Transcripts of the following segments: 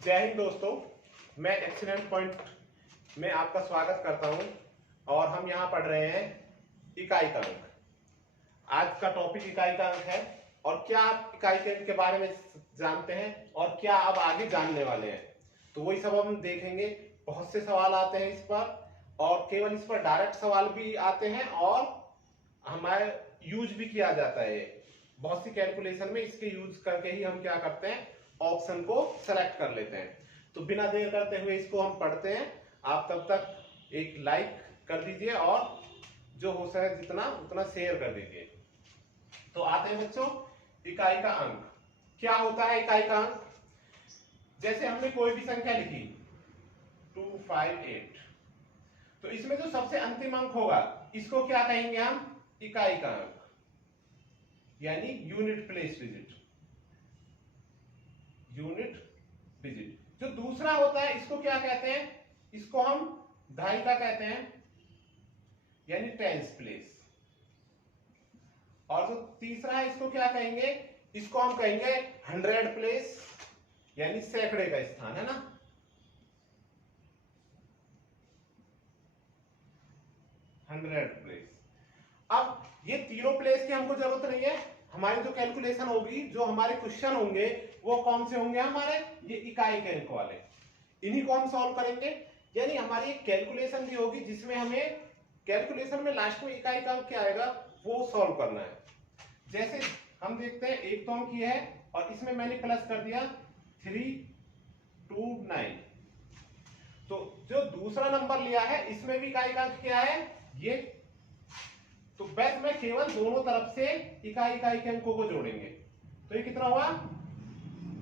जय हिंद दोस्तों, मैं एक्सीलेंट पॉइंट में आपका स्वागत करता हूं और हम यहां पढ़ रहे हैं इकाई का अंक। आज का टॉपिक इकाई का अंक है और क्या आप इकाई के अंक के बारे में जानते हैं और क्या आप आगे जानने वाले हैं, तो वही सब हम देखेंगे। बहुत से सवाल आते हैं इस पर और केवल इस पर डायरेक्ट सवाल भी आते हैं और हमारे यूज भी किया जाता है। बहुत सी कैलकुलेशन में इसके यूज करके ही हम क्या करते हैं, ऑप्शन को सेलेक्ट कर लेते हैं। तो बिना देर करते हुए इसको हम पढ़ते हैं। आप तब तक एक लाइक कर दीजिए और जो हो सके जितना उतना शेयर कर दीजिए। तो आते हैं बच्चों, इकाई का अंक क्या होता है। इकाई का अंक, जैसे हमने कोई भी संख्या लिखी 258, तो इसमें जो सबसे अंतिम अंक होगा इसको क्या कहेंगे हम, इकाई का अंक, यानी unit place digit. Unit digit. जो दूसरा होता है इसको क्या कहते हैं, इसको हम दहाइका कहते हैं, यानी टेंस प्लेस। और जो तीसरा है इसको क्या कहेंगे, इसको हम कहेंगे 100 प्लेस, यानी सैकड़े का स्थान, है ना। Hundred place. अब ये तीनों प्लेस की हमको जरूरत नहीं है। हमारी जो कैलकुलेशन होगी, जो हमारे क्वेश्चन होंगे वो कौन से होंगे, हमारे ये इकाई के अंक वाले, इन्हीं को हम सॉल्व करेंगे। यानी हमारी एक कैलकुलेशन भी होगी जिसमें हमें कैलकुलेशन में लास्ट में इकाई का अंक क्या आएगा वो सॉल्व करना है। जैसे हम देखते हैं, एक तो अंक ये है और इसमें मैंने प्लस कर दिया 329। तो जो दूसरा नंबर लिया है इसमें भी इकाई का अंक क्या है, ये। तो बस मैं केवल दोनों तरफ से इकाई के अंकों को जोड़ेंगे। तो ये कितना हुआ,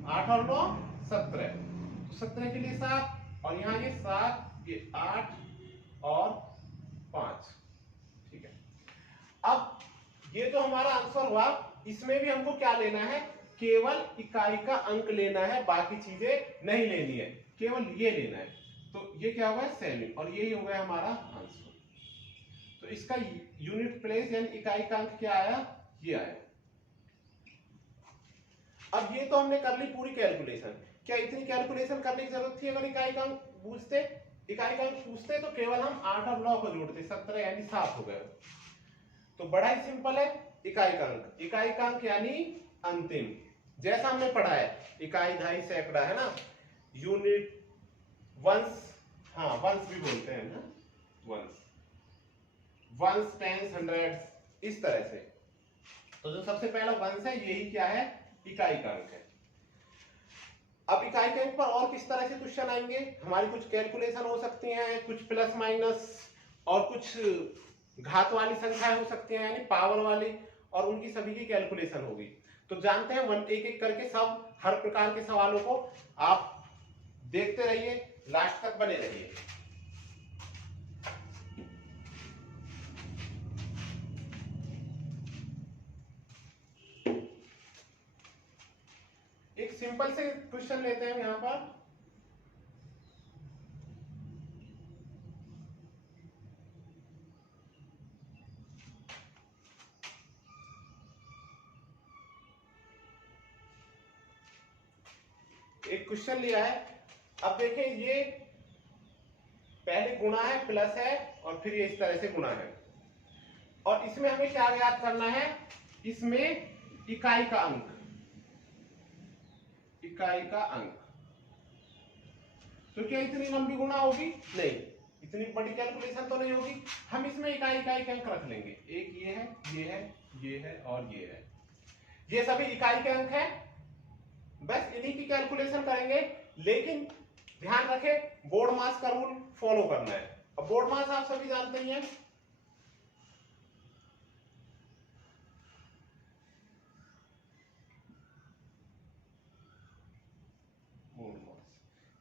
8 और 9 17। तो 17 के लिए 7 और यहाँ ये 7, ये 8 और 5। ठीक है। अब ये जो हमारा आंसर हुआ, इसमें भी हमको क्या लेना है, केवल इकाई का अंक लेना है, बाकी चीजें नहीं लेनी है, केवल ये लेना है। तो ये क्या हुआ, 7, और यही हो गया हमारा आंसर। तो इसका यूनिट प्लेस यानी इकाई का अंक क्या आया, ये आया। अब ये तो हमने कर ली पूरी कैलकुलेशन। क्या इतनी कैलकुलेशन करने की जरूरत थी? अगर इकाई का अंक पूछते, तो केवल हम 8 और 9 को जोड़ते, 17 यानी 7 हो गए। तो बड़ा ही सिंपल है। इकाई का अंक यानी अंतिम, जैसा हमने पढ़ा है, इकाई, दहाई, सैकड़ा, है ना, यूनिट, वंस, हाँ वंस भी बोलते हैं ना, वंस, टेंस, हंड्रेड्स, इस तरह से। तो जो सबसे पहला वंस है यही क्या है, इकाई का अंक है। अब इकाई के अंक पर और किस तरह से क्वेश्चन आएंगे, हमारी कुछ कैलकुलेशन हो सकती हैं, कुछ प्लस माइनस और कुछ घात वाली संख्याएं हो सकती हैं, यानी पावर वाली, और उनकी सभी की कैलकुलेशन होगी। तो जानते हैं एक एक करके सब, हर प्रकार के सवालों को आप देखते रहिए, लास्ट तक बने रहिए। एक सिंपल से क्वेश्चन लेते हैं यहां पर। एक क्वेश्चन लिया है। अब देखें, ये पहले गुणा है, प्लस है, और फिर ये इस तरह से गुणा है, और इसमें हमें क्या ज्ञात करना है, इसमें इकाई का अंक, तो क्या इतनी लंबी गुणा होगी? नहीं, इतनी बड़ी कैलकुलेशन तो नहीं होगी। हम इसमें इकाई के अंक रख लेंगे। एक ये है, ये है, ये है और ये है, ये सभी इकाई के अंक हैं। बस इन्हीं की कैलकुलेशन करेंगे, लेकिन ध्यान रखें बोर्ड मास का रूल फॉलो करना है। अब बोर्ड मास आप सभी जानते ही हैं,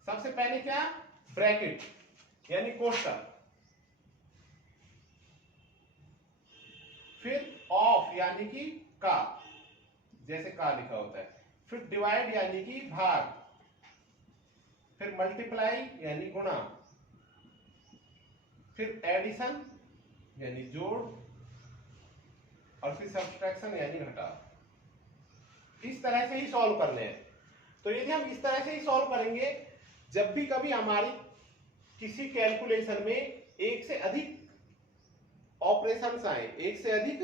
सबसे पहले क्या, ब्रैकेट यानी कोष्टक, फिर ऑफ यानी कि का, जैसे का लिखा होता है, फिर डिवाइड यानी कि भाग, फिर मल्टीप्लाई यानी गुणा, फिर एडिशन यानी जोड़, और फिर सब्ट्रैक्शन यानी घटाव। इस तरह से ही सॉल्व करने हैं। तो यदि हम इस तरह से ही सॉल्व करेंगे जब भी कभी हमारी किसी कैलकुलेशन में एक से अधिक ऑपरेशंस आए, एक से अधिक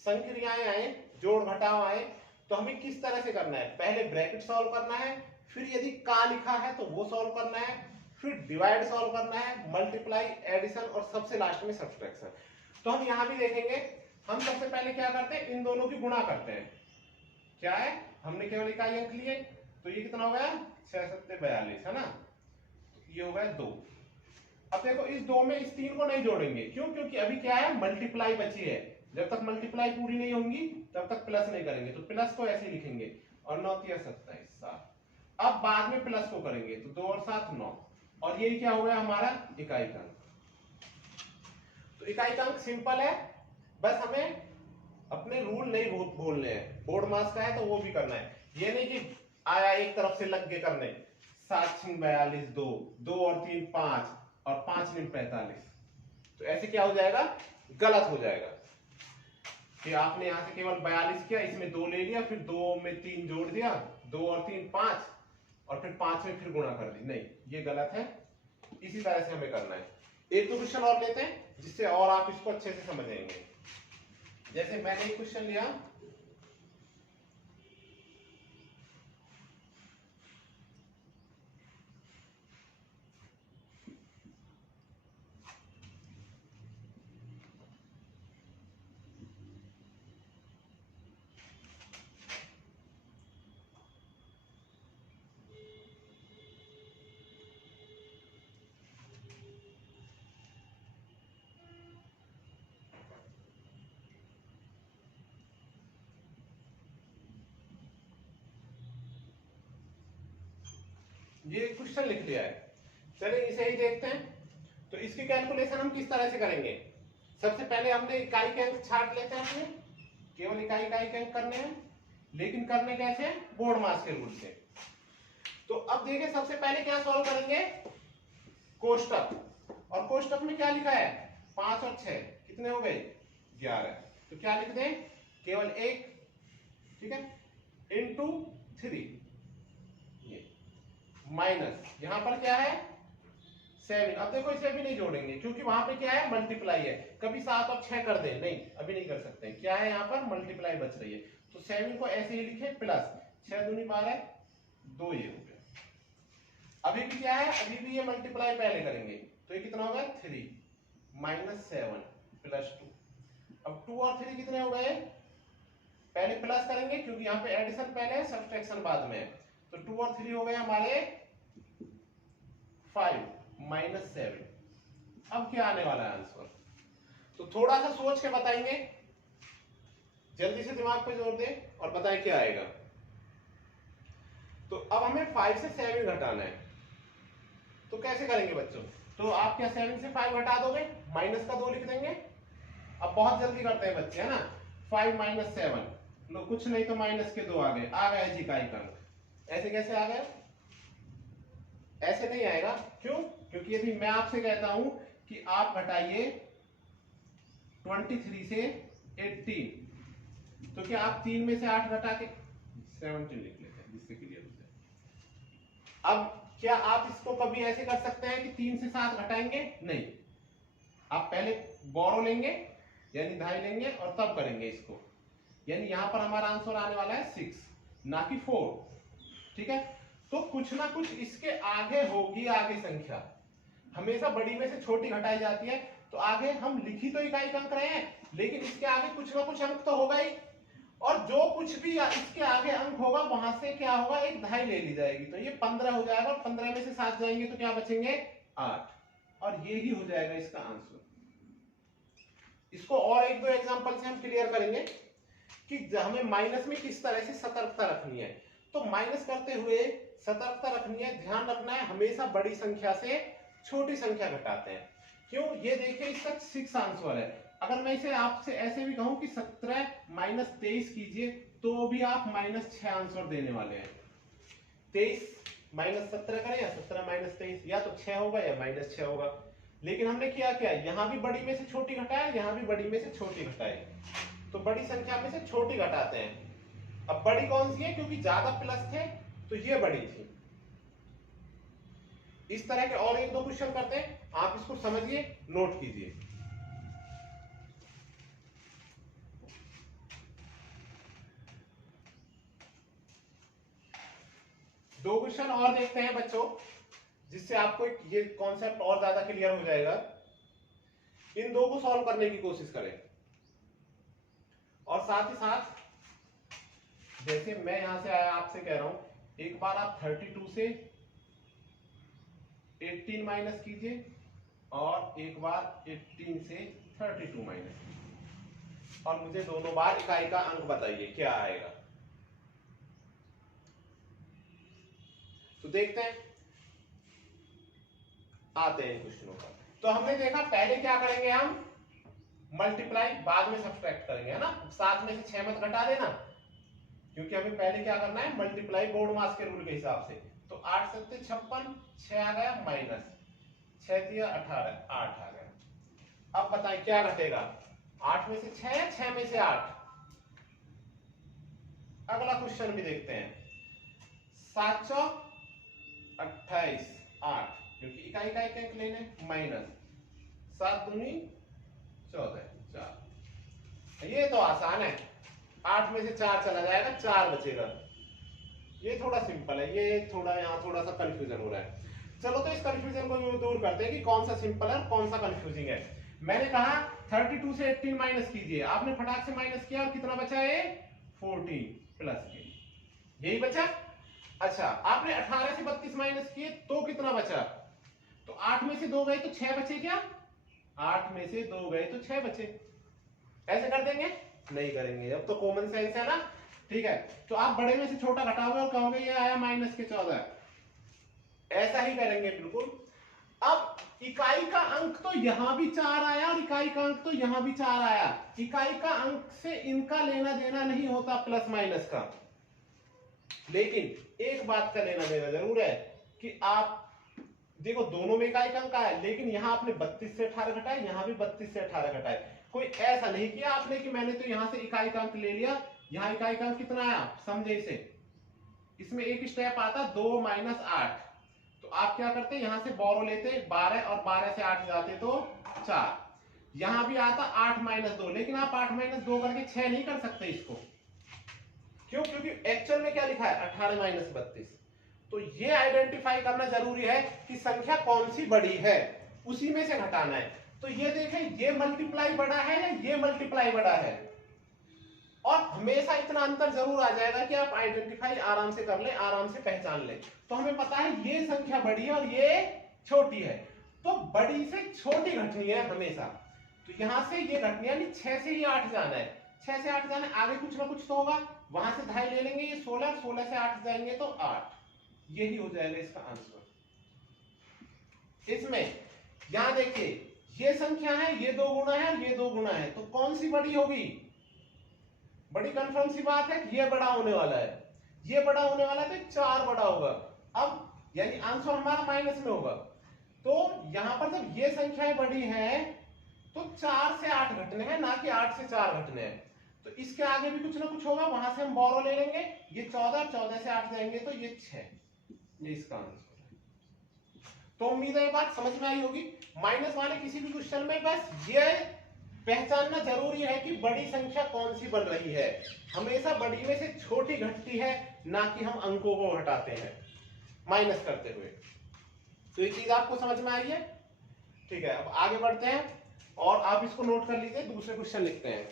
संक्रियाएं आए, जोड़ घटाव आए, तो हमें किस तरह से करना है? पहले ब्रैकेट सॉल्व करना है, फिर यदि का लिखा है तो वो सॉल्व करना है, फिर डिवाइड सॉल्व करना है, मल्टीप्लाई, एडिशन और सबसे लास्ट में सब्सट्रैक्शन। तो हम यहां भी देखेंगे, हम सबसे पहले क्या करते हैं? इन दोनों की गुणा करते हैं। क्या है? हमने केवल इकाई अंक लिए, तो ये कितना हो गया? 6 7 42 है ना, ये हो गया 2। अब देखो इस 2 में इस 3 को नहीं जोड़ेंगे, क्यों? क्योंकि अभी क्या है? मल्टीप्लाई बची है, जब तक मल्टीप्लाई पूरी नहीं होंगी तब तक प्लस नहीं करेंगे, तो प्लस को ऐसे लिखेंगे और 9 3 27 7। अब बाद में प्लस को करेंगे तो 2 और 7 9, और ये क्या हो गया हमारा? इकाई का अंक। तो इकाई का अंक सिंपल है, बस हमें अपने रूल नहीं भूलने हैं। बोर्ड मास का है तो वो भी करना है, ये नहीं कि आया एक तरफ से लग के करने। 7 6 42 2, 2 और 3 5 और 5 9 45, तो ऐसे क्या हो जाएगा? गलत हो जाएगा कि आपने यहां से केवल 42 किया, इसमें 2 ले लिया, फिर 2 में 3 जोड़ दिया, 2 और 3 5, और फिर 5 में फिर गुणा कर दी। नहीं, ये गलत है। इसी तरह से हमें करना है। एक दो क्वेश्चन और लेते हैं जिससे और आप इसको अच्छे से समझेंगे। जैसे मैंने एक क्वेश्चन लिया, ये क्वेश्चन लिख लिया है, चलिए इसे ही देखते हैं। तो इसकी कैलकुलेशन हम किस तरह से करेंगे? सबसे पहले हमने इकाई के अंक छाट लेते हैं, अपने केवल इकाई के अंक करने हैं, लेकिन करने कैसे? बोर्ड मास के रूल से। तो अब देखिए, सबसे पहले क्या सॉल्व करेंगे? कोष्टक, और कोष्टक में क्या लिखा है? 5 और 6 कितने हो गए? 11। तो क्या लिख दें? केवल 1, ठीक है, इंटू 3, माइनस यहां पर क्या है? 7। अब देखो इसे भी नहीं जोड़ेंगे क्योंकि वहां पे क्या है? मल्टीप्लाई है। कभी 7 और 6 कर दें, नहीं अभी नहीं कर सकते। क्या है? यहाँ पर मल्टीप्लाई बच रही है, तो 7 को ऐसे ही लिखे, प्लस 6 दूनी 12, 2 ये हो गया। अभी भी क्या है? अभी भी ये मल्टीप्लाई पहले करेंगे, तो ये कितना होगा? 3 माइनस 7 प्लस 2। अब 2 और 3 कितने हो गए? पहले प्लस करेंगे क्योंकि यहाँ पे एडिशन पहले है, सब्सट्रैक्शन बाद में है। तो 2 और 3 हो गए हमारे 5 माइनस 7। अब क्या आने वाला है आंसर? तो थोड़ा सा सोच के बताएंगे, जल्दी से दिमाग पे जोर दे और बताएं क्या आएगा। तो अब हमें 5 से 7 घटाना है, तो कैसे करेंगे बच्चों? तो आप क्या 7 से 5 घटा दोगे? माइनस का 2 लिख देंगे। अब बहुत जल्दी करते हैं बच्चे, है ना। 5 माइनस 7, लो कुछ नहीं तो माइनस के 2 आ गए, आ गए जी इकाई का अंक। ऐसे कैसे आ गए? ऐसे नहीं आएगा, क्यों? क्योंकि यदि मैं आपसे कहता हूं कि आप घटाइए 23 से 18, तो क्या आप 3 में से 8 घटा के 17 लिख लेते हैं जिससे क्लियर हो जाए। अब क्या आप इसको कभी ऐसे कर सकते हैं कि 3 से 7 घटाएंगे? नहीं, आप पहले बोरो लेंगे यानी 2.5 लेंगे और तब करेंगे इसको, यानी यहां पर हमारा आंसर आने वाला है 6 ना कि 4, ठीक है। तो कुछ ना कुछ इसके आगे होगी, आगे संख्या हमेशा बड़ी में से छोटी घटाई जाती है, तो आगे हम लिखी तो इकाई अंक रहे हैं, लेकिन इसके आगे कुछ ना कुछ अंक तो होगा ही, और जो कुछ भी इसके आगे अंक होगा वहां से क्या होगा? एक 2.5 ले ली जाएगी, तो ये 15 हो जाएगा, और 15 में से 7 जाएंगे तो क्या बचेंगे? 8, और ये ही हो जाएगा इसका आंसर। इसको और एक दो एग्जांपल से हम क्लियर करेंगे कि हमें माइनस में किस तरह से सतर्कता रखनी है। तो माइनस करते हुए सतर्कता रखनी है, ध्यान रखना है, हमेशा बड़ी संख्या से छोटी संख्या घटाते हैं। क्यों? ये देखिए इसका 6 आंसर है। अगर मैं इसे आपसे ऐसे भी कहूं कि 17 माइनस 23 कीजिए, तो भी आप माइनस 6 आंसर देने वाले हैं। 23 माइनस 17 करें या 17 माइनस 23, या तो 6 होगा या माइनस 6 होगा। लेकिन हमने किया क्या? यहां भी बड़ी में से छोटी घटाया, यहां भी बड़ी में से छोटी घटाई, तो बड़ी संख्या में से छोटी घटाते हैं। अब बड़ी कौन सी है? क्योंकि ज्यादा प्लस थे तो ये बड़ी थी, इस तरह के और एक दो क्वेश्चन करते हैं, आप इसको समझिए, नोट कीजिए। दो क्वेश्चन और देखते हैं बच्चों, जिससे आपको ये कॉन्सेप्ट और ज्यादा क्लियर हो जाएगा। इन दो को सॉल्व करने की कोशिश करें, और साथ ही साथ जैसे मैं यहां से आया आपसे कह रहा हूं, एक बार आप 32 से 18 माइनस कीजिए, और एक बार 18 से 32 माइनस कीजिए, और मुझे दोनों बार इकाई का अंक बताइए क्या आएगा। तो देखते हैं, आते हैं क्वेश्चनों पर। तो हमने देखा पहले क्या करेंगे, हम मल्टीप्लाई बाद में सब्सट्रैक्ट करेंगे, है ना। 7 में से 6 मत घटा देना, क्योंकि हमें पहले क्या करना है, मल्टीप्लाई बोर्ड मास के रूल के हिसाब से। तो 8 7 56, 6 आ गया माइनस 6 दिया 18, 8 आ गया। अब बताएं क्या घटेगा, 8 में से 6 या 6 में से 8। अगला क्वेश्चन भी देखते हैं। 7 चौक 28, 8, क्योंकि इकाई का एक लेने, माइनस 7 दूनी 14, 4। ये तो आसान है, 8 में से 4 चला जाएगा, 4 बचेगा। ये थोड़ा सिंपल है, ये थोड़ा यहाँ थोड़ा सा कंफ्यूजन हो रहा है। चलो तो इस कंफ्यूजन को दूर करते हैं कि कौन सा सिंपल है कौन सा कंफ्यूजिंग है। मैंने कहा 32 से 18 माइनस कीजिए, आपने फटाक से माइनस किया, और कितना बचा है, 14 प्लस के, यही बचा। अच्छा, आपने 18 से 32 माइनस किए तो कितना बचा, तो 8 में से 2 गए तो 6 बचे क्या, 8 में से 2 गए तो 6 बचे। ऐसे कर देंगे, नहीं करेंगे, अब तो कॉमन सेंस है ना। ठीक है, तो आप बड़े में से छोटा घटाओगे और कहोगे ये आया माइनस के 14, ऐसा ही करेंगे बिल्कुल। अब इकाई का अंक तो यहां भी 4 आया, और इकाई का अंक तो यहां भी 4 आया। इकाई का अंक से इनका लेना देना नहीं होता प्लस माइनस का, लेकिन एक बात का लेना देना जरूर है कि आप देखो दोनों में इकाई का अंक आया, लेकिन यहां आपने 32 से 18 घटाए, यहां भी 32 से 18 घटाए। कोई ऐसा नहीं किया आपने कि मैंने तो यहां से इकाई का अंक ले लिया, यहां इकाई का अंक कितना आया, समझे इसे। इसमें एक स्टेप आता 2 माइनस 8, तो आप क्या करते, यहां से बोरो लेते 12, और 12 से 8 जाते तो 4। यहां भी आता 8 माइनस 2, लेकिन आप 8 माइनस 2 करके 6 नहीं कर सकते इसको। क्यों, क्योंकि एक्चुअल में क्या लिखा है, 18 माइनस 32। तो ये आइडेंटिफाई करना जरूरी है कि संख्या कौन सी बड़ी है, उसी में से घटाना है। तो ये देखें, ये मल्टीप्लाई बड़ा है या ये मल्टीप्लाई बड़ा है, और हमेशा इतना अंतर जरूर आ जाएगा कि आप आइडेंटिफाई आराम से कर ले, आराम से पहचान ले। तो हमें पता है ये संख्या बड़ी है और ये छोटी है, तो बड़ी से छोटी घटनी है हमेशा। तो यहां से ये घटनी, यानी 6 से ही 8 जाना है, 6 से 8 जाना है, आगे कुछ ना कुछ तो होगा, वहां से 2.5 ले लेंगे, ये 16, 16 से 8 जाएंगे तो 8, यही हो जाएगा इसका आंसर। इसमें यहां देखिए, ये संख्या है, ये 2 गुना है और ये 2 गुना है, तो कौन सी बड़ी होगी, बड़ी कंफर्म सी बात है कि ये बड़ा होने वाला है, ये बड़ा होने वाला है, तो 4 बड़ा होगा। अब यानी आंसर हमारा माइनस में होगा। तो यहां पर जब ये संख्याएं बड़ी हैं तो 4 से 8 घटने हैं, ना कि 8 से 4 घटने हैं। तो इसके आगे भी कुछ ना कुछ होगा, वहां से हम बोरो ले लेंगे, ये 14, 14 से 8 जाएंगे तो ये 6, ये इसका आंसर है। तो उम्मीद है ये बात समझ में आई होगी। माइनस वाले किसी भी क्वेश्चन में बस ये पहचानना जरूरी है कि बड़ी संख्या कौन सी बन रही है, हमेशा बड़ी में से छोटी घटती है, ना कि हम अंकों को घटाते हैं माइनस करते हुए। तो ये चीज आपको समझ में आई है, ठीक है। अब आगे बढ़ते हैं, और आप इसको नोट कर लीजिए, दूसरे क्वेश्चन लिखते हैं।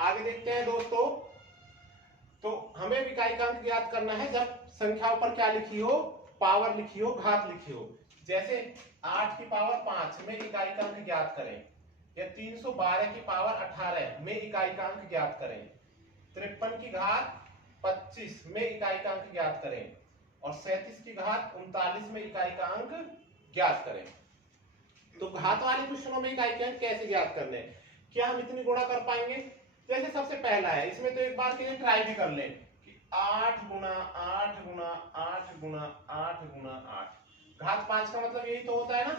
आगे देखते हैं दोस्तों। तो हमें इकाई का अंक ज्ञात करना है जब संख्याओं पर क्या लिखी हो, पावर लिखी हो, घात लिखी हो। जैसे 8 की पावर 5 में इकाई का अंक ज्ञात करें, या 312 की पावर 18 में इकाई का अंक ज्ञात करें, 53 की घात 25 में इकाई का अंक ज्ञात करें, और 37 की घात 39 में इकाई का अंक ज्ञात करें। तो घात वाले क्वेश्चनों में इकाई के अंक कैसे ज्ञात करने, क्या हम इतनी गुणा कर पाएंगे। जैसे सबसे पहला है, इसमें तो एक बार के लिए ट्राई भी कर लें कि 8 गुना 8 गुना 8 गुना 8 गुना 8, घात 5 का मतलब यही तो होता है ना,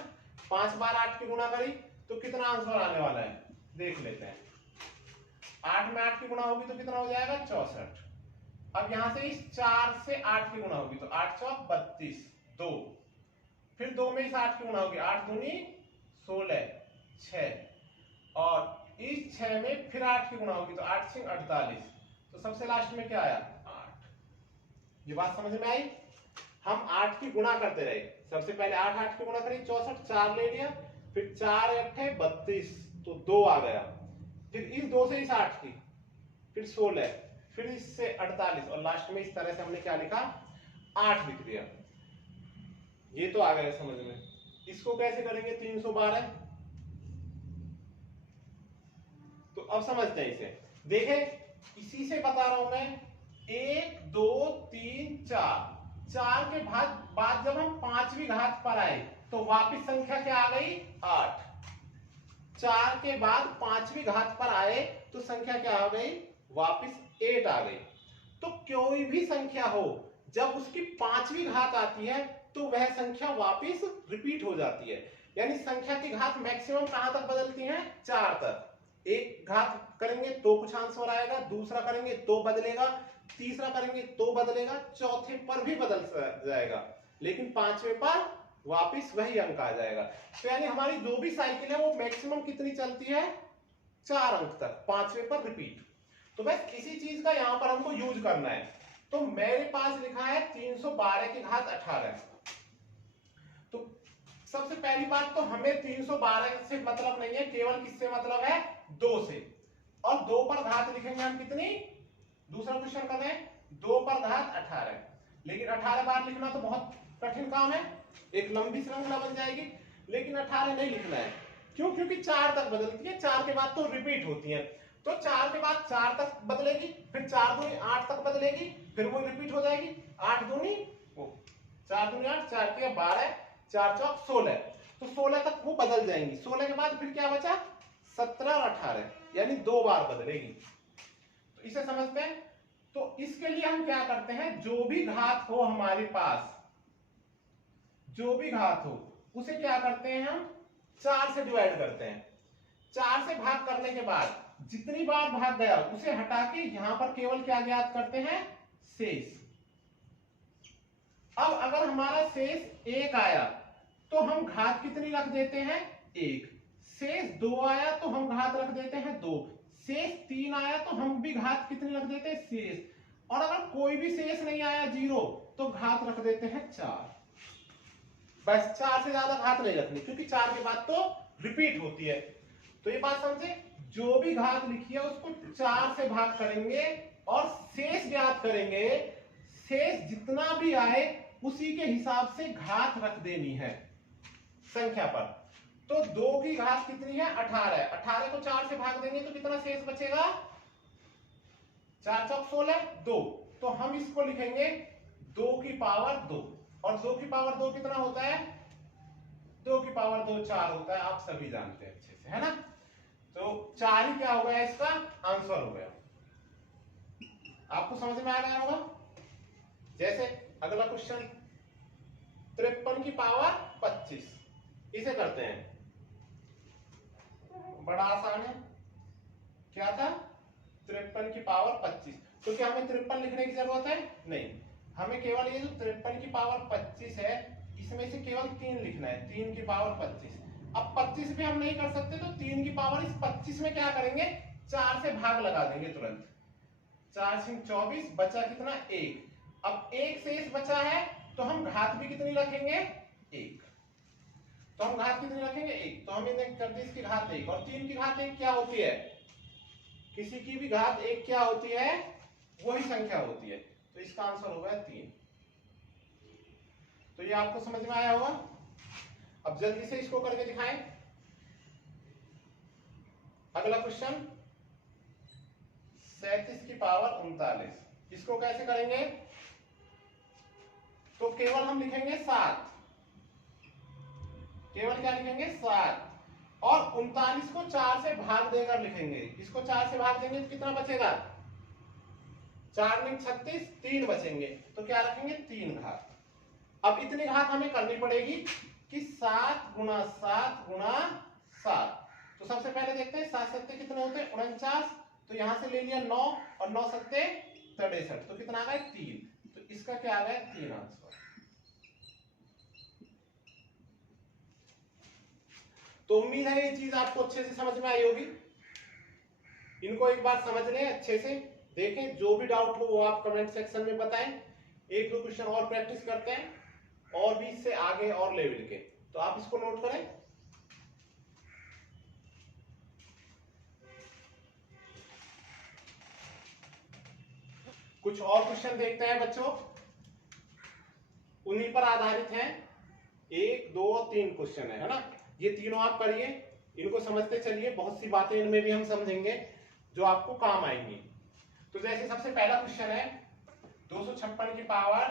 5 बार 8 की गुणा करी तो कितना आंसर आने वाला है, देख लेते हैं। 8 में 8 की गुणा होगी तो कितना हो जाएगा, 64। अब यहां से इस 4 से 8 की गुणा होगी तो 8 चौक 32, 2, फिर 2 में इस 8 की गुणा होगी, 8 दूनी 16, 6, और इस 6 में फिर 8 की गुणा होगी तो 8 सिंह 48, तो सबसे लास्ट में क्या आया 8। ये बात समझ में आई? हम 8 की गुणा करते रहे, सबसे पहले 8 8 की गुणा करी 64, 4 ले लिया, फिर 4 8 32, तो 2 आ गया, फिर इस 2 से इस 8 की, फिर 16, फिर इससे 48, और लास्ट में इस तरह से हमने क्या लिखा 8 लिख दिया। ये तो आ गया समझ में। इसको कैसे करेंगे 312, तो अब समझते हैं इसे। देखें इसी से बता रहा हूं मैं, 1 2 3 4 के बाद जब हम 5वीं घात पर आए तो वापिस संख्या क्या आ गई 8। 4 के बाद 5वीं घात पर आए तो संख्या क्या आ गई वापिस 8 आ गई। तो कोई भी संख्या हो जब उसकी 5वीं घात आती है तो वह संख्या वापिस रिपीट हो जाती है। यानी संख्या की घात मैक्सिमम कहां तक बदलती है 4 तक। एक घात करेंगे तो कुछ आंसर आएगा, दूसरा करेंगे तो बदलेगा, तीसरा करेंगे तो बदलेगा, चौथे पर भी बदल जाएगा, लेकिन 5वें पर वापिस वही अंक आ जाएगा। तो यानी हमारी जो भी साइकिल है वो मैक्सिमम कितनी चलती है 4 अंक तक, 5वें पर रिपीट। तो बस इसी चीज का यहां पर हमको यूज करना है। तो मेरे पास लिखा है 312 की घात 18। तो सबसे पहली बात तो हमें 312 से मतलब नहीं है, केवल किससे मतलब है 2 से, और 2 पर घात लिखेंगे हम कितनी, दूसरा क्वेश्चन कर रहे हैं 2 पर घात 18, लेकिन 18 बार लिखना तो बहुत कठिन काम है, एक लंबी श्रृंखला बन जाएगी, लेकिन 18 नहीं लिखना है। क्यों? क्योंकि 4 तक बदलती है, 4 के बाद तो रिपीट होती है, तो 4 के बाद 4 तक बदलेगी, फिर 4 दूनी 8 तक बदलेगी, फिर वो रिपीट हो जाएगी, 8 दूनी 4 दूनी 8, 4 के 12, 4 चौक 16, तो 16 तक वो बदल जाएंगी। 16 के बाद फिर क्या बचा 17 और 18, यानी 2 बार बदलेगी। तो इसे समझते हैं। तो इसके लिए हम क्या करते हैं, जो भी घात हो हमारे पास, जो भी घात हो उसे क्या करते हैं हम 4 से डिवाइड करते हैं। 4 से भाग करने के बाद जितनी बार भाग गया उसे हटा के यहां पर केवल क्या ज्ञात करते हैं शेष। अब अगर हमारा शेष 1 आया तो हम घात कितनी रख देते हैं 1, शेष 2 आया तो हम घात रख देते हैं 2, शेष 3 आया तो हम भी घात कितनी रख देते हैं शेष, और अगर कोई भी शेष नहीं आया 0 तो घात रख देते हैं 4। बस 4 से ज्यादा घात नहीं रखनी, क्योंकि 4 के बाद तो रिपीट होती है। तो ये बात समझे, जो भी घात लिखी है उसको 4 से भाग करेंगे और शेष ज्ञात करेंगे। शेष जितना भी आए उसी के हिसाब से घात रख देनी है संख्या पर। तो 2 की घात कितनी है 18, 18 को 4 से भाग देंगे तो कितना शेष बचेगा 4 चौक 16, 2, तो हम इसको लिखेंगे 2 की पावर 2, और 2 की पावर 2 कितना होता है 2 की पावर 2 4 होता है, आप सभी जानते हैं अच्छे से, है ना। तो 4 ही क्या हो गया इसका आंसर हो गया। आपको समझ में आ गया होगा। जैसे अगला क्वेश्चन 53 की पावर 25, इसे करते हैं, बड़ा आसान है। क्या था 53 की पावर 25, तो क्या हमें 53 लिखने की जरूरत है नहीं, हमें केवल ये जो 53 की पावर 25 है इसमें से केवल 3 लिखना है, 3 की पावर 25। अब 25 भी हम नहीं कर सकते तो 3 की पावर इस 25 में क्या करेंगे 4 से भाग लगा देंगे तुरंत, 4 से 24, बचा कितना 1। अब 1 शेष बचा है तो हम घात भी कितनी रखेंगे 1, तो हम घात कितनी रखेंगे 1, तो हमने कर दी इसकी घात 1, और 3 की घात 1 क्या होती है, किसी की भी घात 1 क्या होती है वही संख्या होती है, तो इसका आंसर होगा 3। तो ये आपको समझ में आया होगा। अब जल्दी से इसको करके दिखाएं। अगला क्वेश्चन 37 की पावर 39, इसको कैसे करेंगे, तो केवल हम लिखेंगे 7, केवल क्या लिखेंगे 7, और 39 को 4 से भाग देकर लिखेंगे। इसको 4 से भाग देंगे तो कितना बचेगा 4 में 36, 3 बचेंगे, तो क्या रखेंगे 3 घात। अब इतनी घात हमें करनी पड़ेगी कि 7 गुणा 7 गुणा 7। तो सबसे पहले देखते हैं 7 सत्ते कितने होते हैं 49, तो यहां से ले लिया 9, और 9 सत्ते 63, तो कितना आ गया 3, तो इसका क्या आ गया 3 आंसर। तो उम्मीद है ये चीज आपको अच्छे से समझ में आई होगी। इनको एक बार समझ लें, अच्छे से देखें, जो भी डाउट हो वो आप कमेंट सेक्शन में बताएं। एक दो क्वेश्चन और प्रैक्टिस करते हैं और भी इससे आगे और लेवल के, तो आप इसको नोट करें। कुछ और क्वेश्चन देखते हैं बच्चों, उन्हीं पर आधारित हैं। 1 2 3 क्वेश्चन है ना, ये तीनों आप करिए, इनको समझते चलिए, बहुत सी बातें इनमें भी हम समझेंगे जो आपको काम आएंगी। तो जैसे सबसे पहला क्वेश्चन है 256 की पावर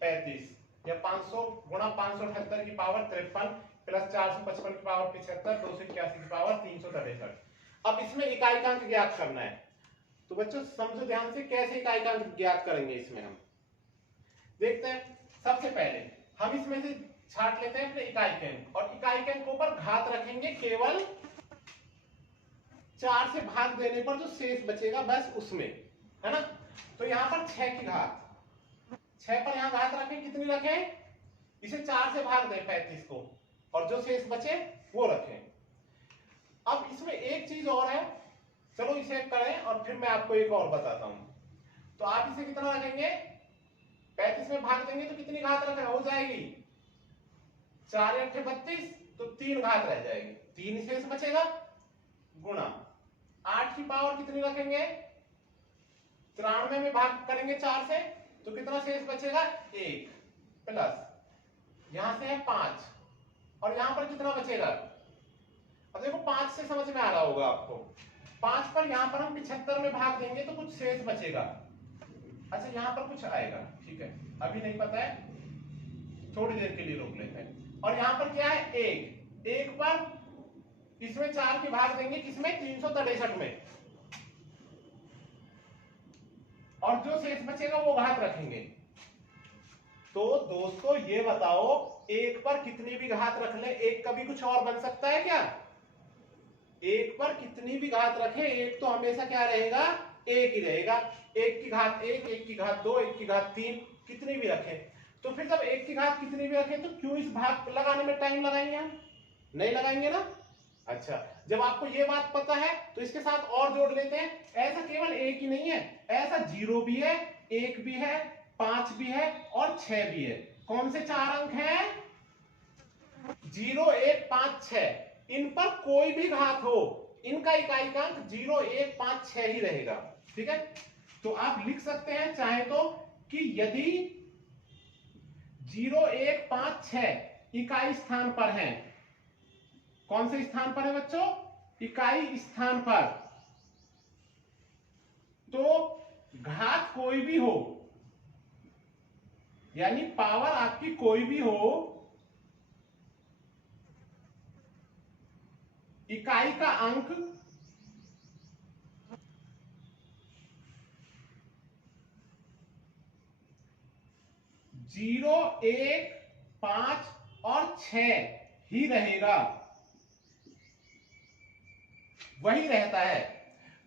35 या 500 गुणा 578 की पावर 53 प्लस 455 की पावर 75 281 की पावर 363। अब इसमें इकाईकांक ज्ञात करना है। तो बच्चों समझो ध्यान से, कैसे इकाईकांक ज्ञात करेंगे इसमें हम देखते हैं। सबसे पहले हम इसमें से छाट लेते हैं अपने इकाईकांक, और इकाईकांकों पर घात रखेंगे केवल 4 से भाग देने पर जो शेष बचेगा बस उसमें, है ना। तो यहां पर 6 की घात, 6 पर यहां घात रखें, कितनी रखें, इसे 4 से भाग दें 35 को, और जो शेष बचे वो रखें। अब इसमें एक चीज और है, चलो इसे करें और फिर मैं आपको एक और बताता हूं। तो आप इसे कितना रखेंगे, 35 में भाग देंगे तो कितनी घात रखें हो जाएगी, 4 या 8 32, तो 3 घात रह जाएगी, 3 शेष बचेगा, गुणा 8 की पावर कितनी रखेंगे, 93 में भाग करेंगे 4 से, तो कितना शेष बचेगा 1, प्लस यहां से है 5, और यहां पर कितना बचेगा। अब देखो 5 से समझ में आ रहा होगा आपको, 5 पर यहां पर हम 75 में भाग देंगे तो कुछ शेष बचेगा। अच्छा यहां पर कुछ आएगा, ठीक है, अभी नहीं पता है, थोड़ी देर के लिए रोक लेते हैं। और यहां पर क्या है 1, 1 पर इसमें 4 की भाग देंगे, किसमें 363 में, और जो शेष बचेगा वो घात रखेंगे। तो दोस्तों ये बताओ, 1 पर कितनी भी घात रख ले, 1 कभी कुछ और बन सकता है क्या, 1 पर कितनी भी घात रखे, 1 तो हमेशा क्या रहेगा, 1 ही रहेगा। 1 की घात 1, 1 की घात 2, 1 की घात 3, कितनी भी रखे। तो फिर जब 1 की घात कितनी भी रखे तो क्यों इस भाग लगाने में टाइम लगाएंगे, हम नहीं लगाएंगे ना। अच्छा जब आपको ये बात पता है तो इसके साथ और जोड़ लेते हैं। ऐसा केवल 1 ही नहीं है, ऐसा 0 भी है, 1 भी है, 5 भी है और 6 भी है। कौन से 4 अंक हैं, 0 1 5 6, इन पर कोई भी घात हो इनका इकाईकांक 0 1 5 6 ही रहेगा, ठीक है। तो आप लिख सकते हैं चाहे तो कि यदि 0 1 5 6 इकाई स्थान पर हैं, कौन से स्थान पर है बच्चों, इकाई स्थान पर, तो घात कोई भी हो, यानी पावर आपकी कोई भी हो, इकाई का अंक 0 1 5 और 6 ही रहेगा, वही रहता है।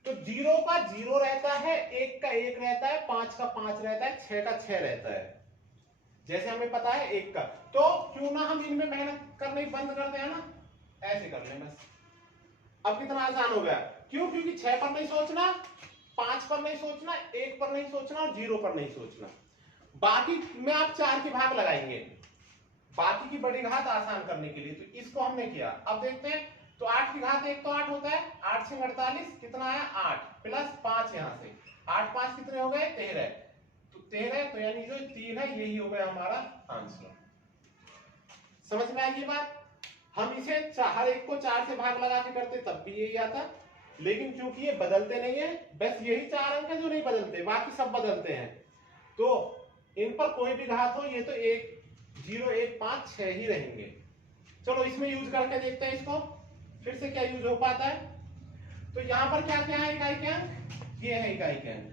तो 0 का 0 रहता है, 1 का 1 रहता है, 5 का 5 रहता है, 6 का 6 रहता है, जैसे हमें पता है 1 का। तो क्यों ना हम इनमें मेहनत करने बंद कर दें ना, ऐसे कर लें बस। अब कितना आसान हो गया, क्यों, क्योंकि 6 पर नहीं सोचना, 5 पर नहीं सोचना, 1 पर नहीं सोचना और 0 पर नहीं सोचना। बाकी में आप 4 की भाग लगाएंगे, बाकी की बड़ी घात आसान करने के लिए, तो इसको हमने किया। अब देखते हैं, तो 8 की घात 1 तो 8 होता है, 8 से 48 कितना आया 8, प्लस 5 यहां से, 8 5 कितने हो गए 13, तो 13, तो यानी जो 3 है यही हो गया हमारा आंसर। समझ में आई ये बात। हम इसे हर एक को 4 से भाग लगा के करते तब भी यही आता, लेकिन क्योंकि ये बदलते नहीं है, बस यही 4 अंक है जो नहीं बदलते, बाकी सब बदलते हैं, तो इन पर कोई भी घात हो ये तो 1 0 1 5 6 ही रहेंगे। चलो इसमें यूज करके देखते हैं इसको, फिर से क्या यूज हो पाता है। तो यहां पर क्या क्या है इकाईकांक, ये है इकाईकांक,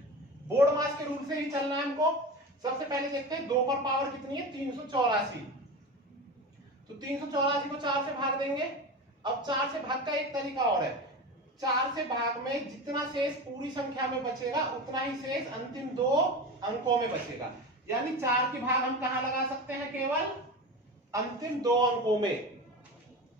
बोर्ड मास के रूल से ही चलना है हमको। सबसे पहले देखते हैं 2 पर पावर कितनी है 384, तो 384 को 4 से भाग देंगे। अब 4 से भाग का एक तरीका और है, 4 से भाग में जितना शेष पूरी संख्या में बचेगा उतना ही शेष अंतिम 2 अंकों में बचेगा। यानी 4 की भाग हम कहां लगा सकते हैं? केवल अंतिम 2 अंकों में।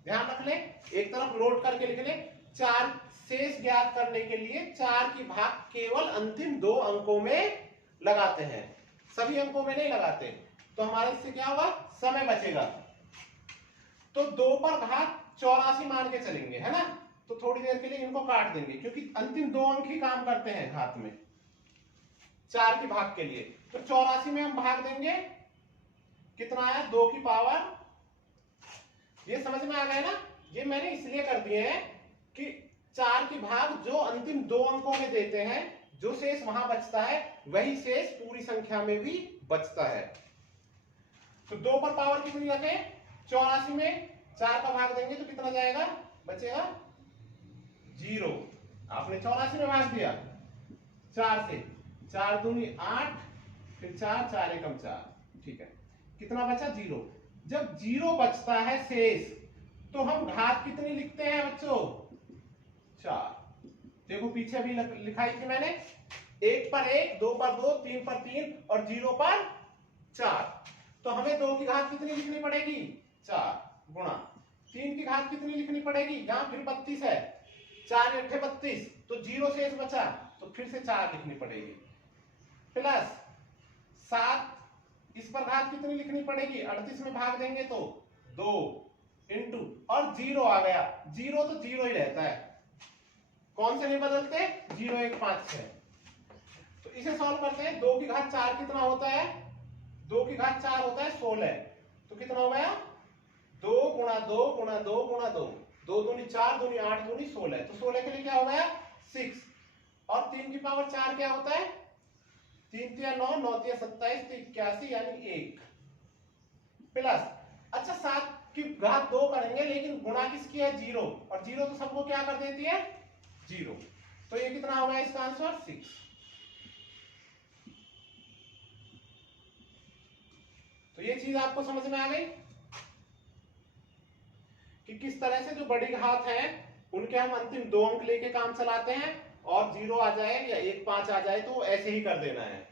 ध्यान रख ले, एक तरफ नोट करके लिख ले, 4 शेष ज्ञात करने के लिए 4 की भाग केवल अंतिम 2 अंकों में लगाते हैं, सभी अंकों में नहीं लगाते। तो हमारे इससे क्या होगा? समय बचेगा। तो 2 पर घात 84 मान के चलेंगे, है ना? तो थोड़ी देर के लिए इनको काट देंगे क्योंकि अंतिम 2 अंक ही काम करते हैं घात में 4 की भाग के लिए। तो 84 में हम भाग देंगे, कितना आया? 2 की पावर। ये समझ में आ गया ना? ये मैंने इसलिए कर दिए हैं कि 4 की भाग जो अंतिम 2 अंकों में देते हैं, जो शेष वहां बचता है वही शेष पूरी संख्या में भी बचता है। तो 2 पर पावर कितनी रखें? 84 में 4 का भाग देंगे तो कितना जाएगा? बचेगा 0। आपने 84 में भाग दिया 4 से, 4 दूनी 8, फिर 4, 4 एकम 4, ठीक है। कितना बचा? 0। जब 0 बचता है शेष, तो हम घात कितनी लिखते हैं बच्चों? 4। देखो पीछे भी लिखाई थी मैंने, 1 पर 1, 2 पर 2, 3 पर 3 और 0 पर 4। तो हमें 2 की घात कितनी लिखनी पड़ेगी? 4 गुणा 3 की घात कितनी लिखनी पड़ेगी? यहां फिर 32 है, 4 8 32, तो 0 शेष बचा, तो फिर से 4 लिखनी पड़ेगी, प्लस 7, इस पर घात कितनी लिखनी पड़ेगी? 38 में भाग देंगे तो 2 इंटू, और 0 आ गया। 0 तो 0 ही रहता है, कौन से नहीं बदलते? 0 1 5 6। तो इसे सॉल्व करते हैं। 2 की घात 4 कितना होता है? 2 की घात 4 होता है 16। तो कितना हो गया? 2 गुणा 2 गुणा 2 गुणा 2, 2 दूनी 4, दूनी 8, दूनी 16। तो 16 के लिए क्या हो गया? 6। और 3 की पावर 4 क्या होता है? 3 तिया 9, 9 तिया 27, तो 81 यानी 1, प्लस, अच्छा 7 की घात 2 करेंगे लेकिन गुणा किसकी है? 0, और 0 तो सबको क्या कर देती है? 0। तो ये कितना होगा इसका आंसर? 6। तो ये चीज आपको समझ में आ गई कि किस तरह से जो बड़ी घात है उनके हम अंतिम 2 अंक लेके काम चलाते हैं, और 0 आ जाए या 1 5 आ जाए तो ऐसे ही कर देना है।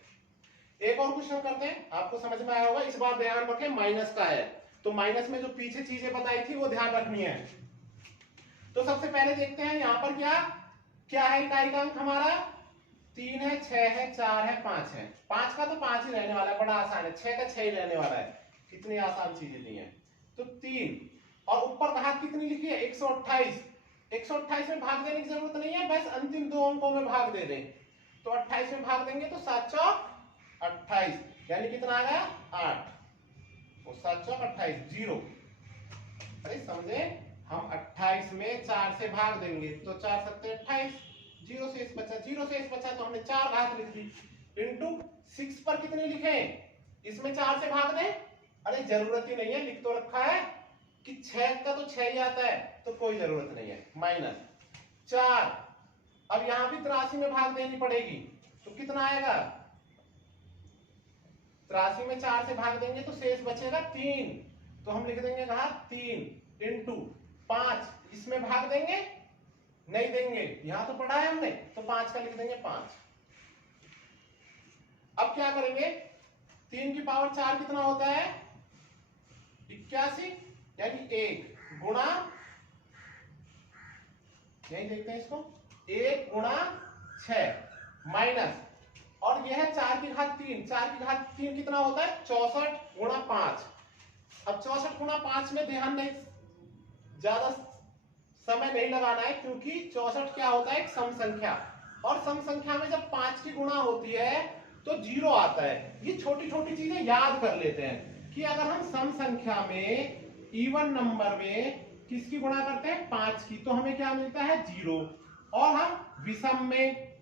एक और क्वेश्चन करते हैं, आपको समझ में आया होगा। इस बार ध्यान रखें, माइनस का है, तो माइनस में जो पीछे चीजें बताई थी वो ध्यान रखनी है। तो सबसे पहले देखते हैं यहाँ पर क्या क्या है। इकाई का अंक हमारा 3 है, 6 है, 4 है, 5 है। 5 का तो 5 ही रहने वाला है, बड़ा आसान है। 6 का 6 ही रहने वाला है, कितनी आसान चीजें दी हैं। तो 3, और ऊपर घात कितनी लिखी है? 128। 128 में भाग देने की जरूरत नहीं है, बस अंतिम 2 अंकों में भाग दे दें। तो 28 में भाग देंगे तो 7 चौक 28, यानी कितना आ गया? 8। 7 चौक 28, 0। अरे समझे, हम 28 में 4 से भाग देंगे तो 4 7 28, 0 शेष बचा। 0 शेष बचा तो हमने 4 घात लिख दी, इंटू 6 पर कितने लिखे? इसमें 4 से भाग दें? अरे जरूरत ही नहीं है, लिख तो रखा है कि 6 का तो 6 ही आता है, तो कोई जरूरत नहीं है। माइनस 4, अब यहां भी 83 में भाग देनी पड़ेगी, तो कितना आएगा? 83 में 4 से भाग देंगे तो शेष बचेगा 3, तो हम लिख देंगे घात 3 इंटू 5, इसमें भाग देंगे? नहीं देंगे, यहां तो पढ़ा है हमने, तो 5 का लिख देंगे 5। अब क्या करेंगे? 3 की पावर 4 कितना होता है? 81, यानी 1 गुणा, यही देखते हैं इसको, 1 गुणा 6 माइनस, और यह है 4 की घात 3। 4 की घात 3 कितना होता है? 64 गुणा 5। अब 64 गुणा 5 में ध्यान नहीं, ज्यादा समय नहीं लगाना है, क्योंकि 64 क्या होता है? एक सम संख्या, और सम संख्या में जब 5 की गुणा होती है तो 0 आता है। ये छोटी छोटी चीजें याद कर लेते हैं कि अगर हम सम संख्या में इवन नंबर में किसकी गुणा करते हैं? 5 की, तो हमें क्या मिलता है? 0। और हम विषम में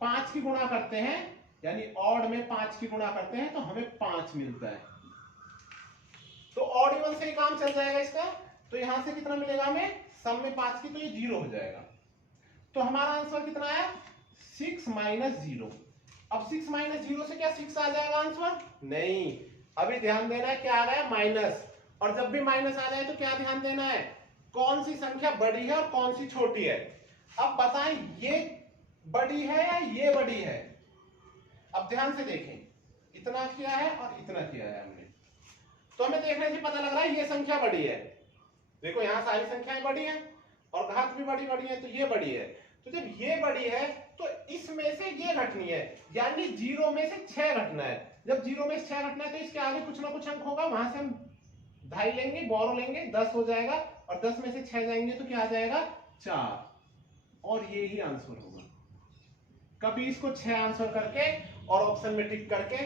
5 की गुणा करते हैं, यानी ऑड में 5 की गुणा करते हैं, तो हमें 5 मिलता है। तो ऑड इवन से ही काम चल जाएगा इसका। तो यहां से कितना मिलेगा हमें? सम में 5 की, तो ये 0 हो जाएगा। तो हमारा आंसर कितना आया? 6 माइनस 0। अब 6 माइनस 0 से क्या 6 आ जाएगा आंसर? नहीं, अभी ध्यान देना है क्या आ रहा है? माइनस। और जब भी माइनस आ जाए तो क्या ध्यान देना है? कौन सी संख्या बड़ी है और कौन सी छोटी है। अब बताएं ये बड़ी है या ये बड़ी है। अब ध्यान से देखें, इतना किया है और इतना किया है हमने, तो हमें देखने से पता लग रहा है ये संख्या बड़ी है। देखो यहां सारी संख्याएं बड़ी हैं और घात भी बड़ी बड़ी है, तो ये बड़ी है। तो जब ये बड़ी है तो इसमें से ये घटनी है, यानी 0 में से 6 घटना है। जब 0 में से 6 घटना है तो इसके आगे कुछ ना कुछ अंक होगा, वहां से हम 2.5 लेंगे, बोरो लेंगे, 10 हो जाएगा और 10 में से 6 जाएंगे तो क्या आ जाएगा 4, और ये ही आंसर होगा। कभी इसको 6 आंसर करके और ऑप्शन में टिक करके,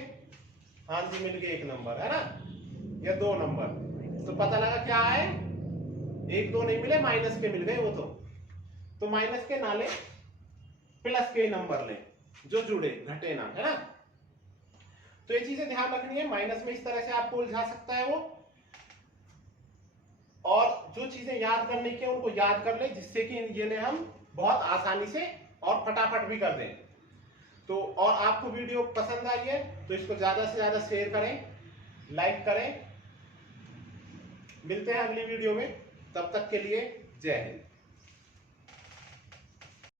हाँ जी मिल गए 1 नंबर, है ना, या 2 नंबर, तो पता लगा क्या है, 1 2 नहीं मिले, माइनस के मिल गए वो तो माइनस के ना ले, प्लस के नंबर ले जो जुड़े, घटे ना, है ना। तो ये चीजें ध्यान रखनी है। माइनस में इस तरह से आपको उलझा सकता है वो, और जो चीजें याद करने की उनको याद कर ले, जिससे कि ये हम बहुत आसानी से और फटाफट भी कर दें। तो और आपको वीडियो पसंद आई है तो इसको ज्यादा से ज्यादा शेयर करें, लाइक करें। मिलते हैं अगली वीडियो में, तब तक के लिए जय हिंद।